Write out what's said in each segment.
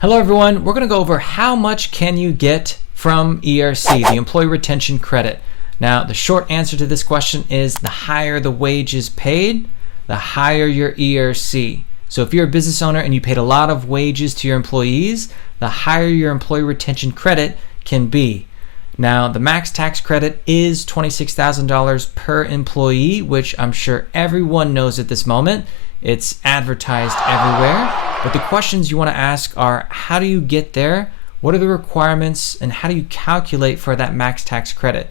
Hello everyone, we're going to go over how much can you get from ERC, the Employee Retention Credit. Now the short answer to this question is the higher the wages paid, the higher your ERC. So if you're a business owner and you paid a lot of wages to your employees, the higher your Employee Retention Credit can be. Now the max tax credit is $26,000 per employee, which I'm sure everyone knows at this moment. It's advertised everywhere. But the questions you want to ask are, how do you get there? What are the requirements? And how do you calculate for that max tax credit?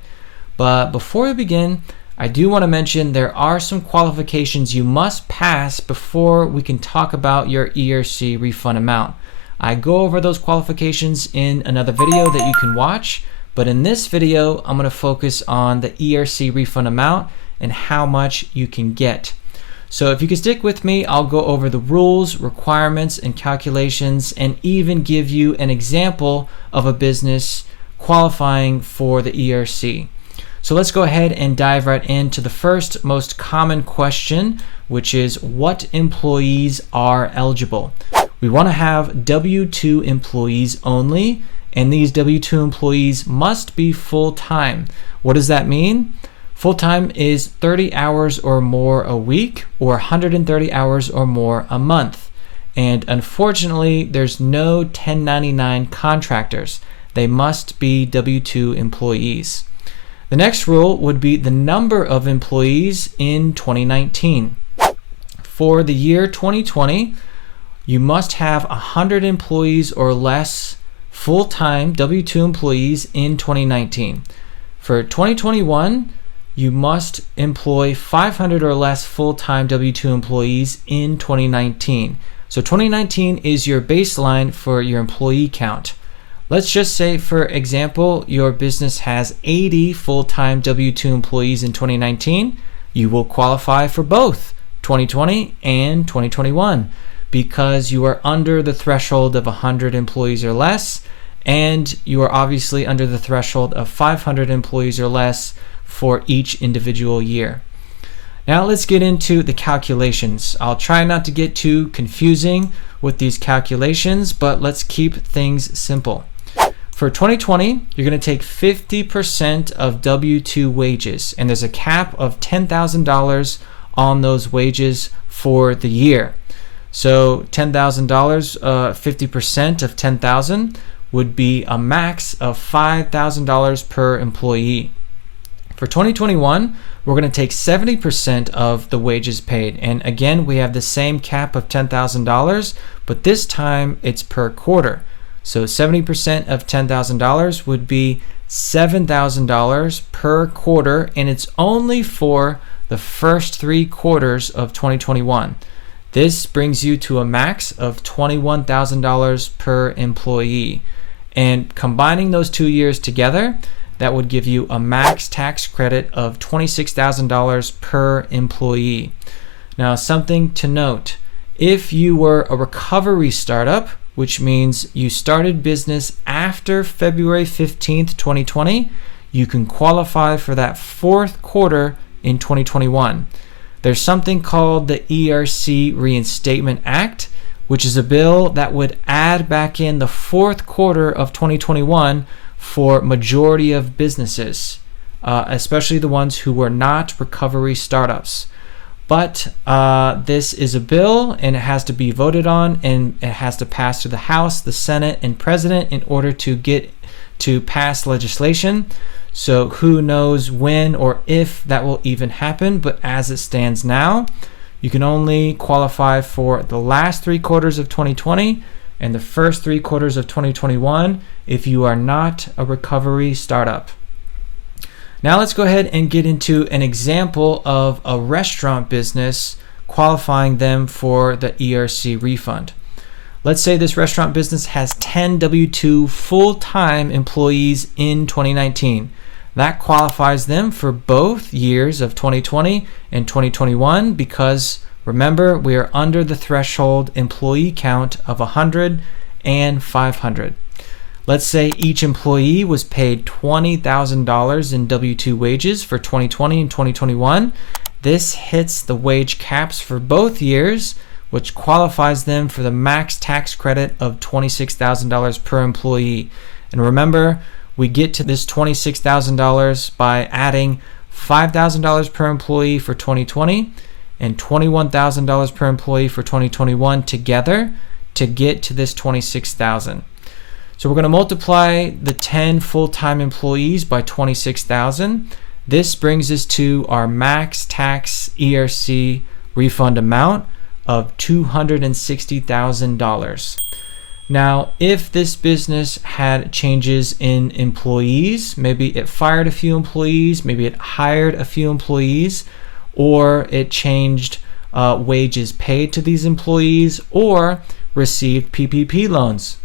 But before we begin, I do want to mention there are some qualifications you must pass before we can talk about your ERC refund amount. I go over those qualifications in another video that you can watch, but in this video, I'm going to focus on the ERC refund amount and how much you can get. So if you can stick with me, I'll go over the rules, requirements, and calculations, and even give you an example of a business qualifying for the ERC. So let's go ahead and dive right into the first most common question, which is what employees are eligible. We want to have W-2 employees only, and these W-2 employees must be full-time. What does that mean? Full-time is 30 hours or more a week or 130 hours or more a month. And unfortunately, there's no 1099 contractors. They must be W-2 employees. The next rule would be the number of employees in 2019. For the year 2020, you must have 100 employees or less full-time W-2 employees in 2019. For 2021, you must employ 500 or less full-time W-2 employees in 2019. So 2019 is your baseline for your employee count. Let's just say, for example, your business has 80 full-time W-2 employees in 2019. You will qualify for both 2020 and 2021 because you are under the threshold of 100 employees or less, and you are obviously under the threshold of 500 employees or less for each individual year. Now let's get into the calculations. I'll try not to get too confusing with these calculations, but let's keep things simple. For 2020, you're going to take 50% of W-2 wages, and there's a cap of $10,000 on those wages for the year. So $10,000, 50% of $10,000 would be a max of $5,000 per employee. For 2021, we're going to take 70% of the wages paid. And again, we have the same cap of $10,000, but this time it's per quarter. So 70% of $10,000 would be $7,000 per quarter, and it's only for the first 3 quarters of 2021. This brings you to a max of $21,000 per employee. And combining those 2 years together, that would give you a max tax credit of $26,000 per employee. Now, something to note, if you were a recovery startup, which means you started business after February 15th, 2020, you can qualify for that 4th quarter in 2021. There's something called the ERC Reinstatement Act, which is a bill that would add back in the 4th quarter of 2021 for majority of businesses, especially the ones who were not recovery startups. But this is a bill, and it has to be voted on, and it has to pass through the House, the Senate, and President in order to get to pass legislation. So who knows when or if that will even happen, but as it stands now, you can only qualify for the last 3 quarters of 2020 and the first 3 quarters of 2021 if you are not a recovery startup. Now let's go ahead and get into an example of a restaurant business qualifying them for the ERC refund. Let's say this restaurant business has 10 W-2 full-time employees in 2019. That qualifies them for both years of 2020 and 2021 because, remember, we are under the threshold employee count of 100 and 500. Let's say each employee was paid $20,000 in W-2 wages for 2020 and 2021. This hits the wage caps for both years, which qualifies them for the max tax credit of $26,000 per employee. And remember, we get to this $26,000 by adding $5,000 per employee for 2020 and $21,000 per employee for 2021 together to get to this $26,000. So we're going to multiply the 10 full-time employees by 26,000. This brings us to our max tax ERC refund amount of $260,000. Now, if this business had changes in employees, maybe it fired a few employees, maybe it hired a few employees, or it changed wages paid to these employees, or received PPP loans.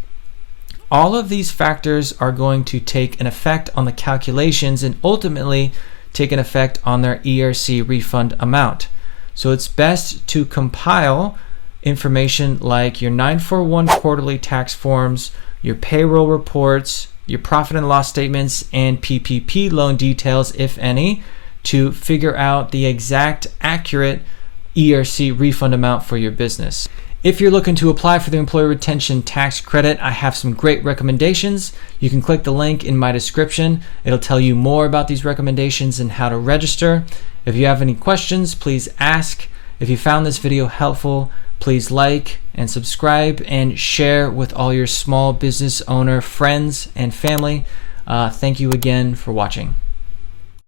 All of these factors are going to take an effect on the calculations and ultimately take an effect on their ERC refund amount. So it's best to compile information like your 941 quarterly tax forms, your payroll reports, your profit and loss statements, and PPP loan details, if any, to figure out the exact accurate ERC refund amount for your business. If you're looking to apply for the Employee Retention Tax Credit, I have some great recommendations. You can click the link in my description. It'll tell you more about these recommendations and how to register. If you have any questions, please ask. If you found this video helpful, please like and subscribe and share with all your small business owner friends and family. Thank you again for watching.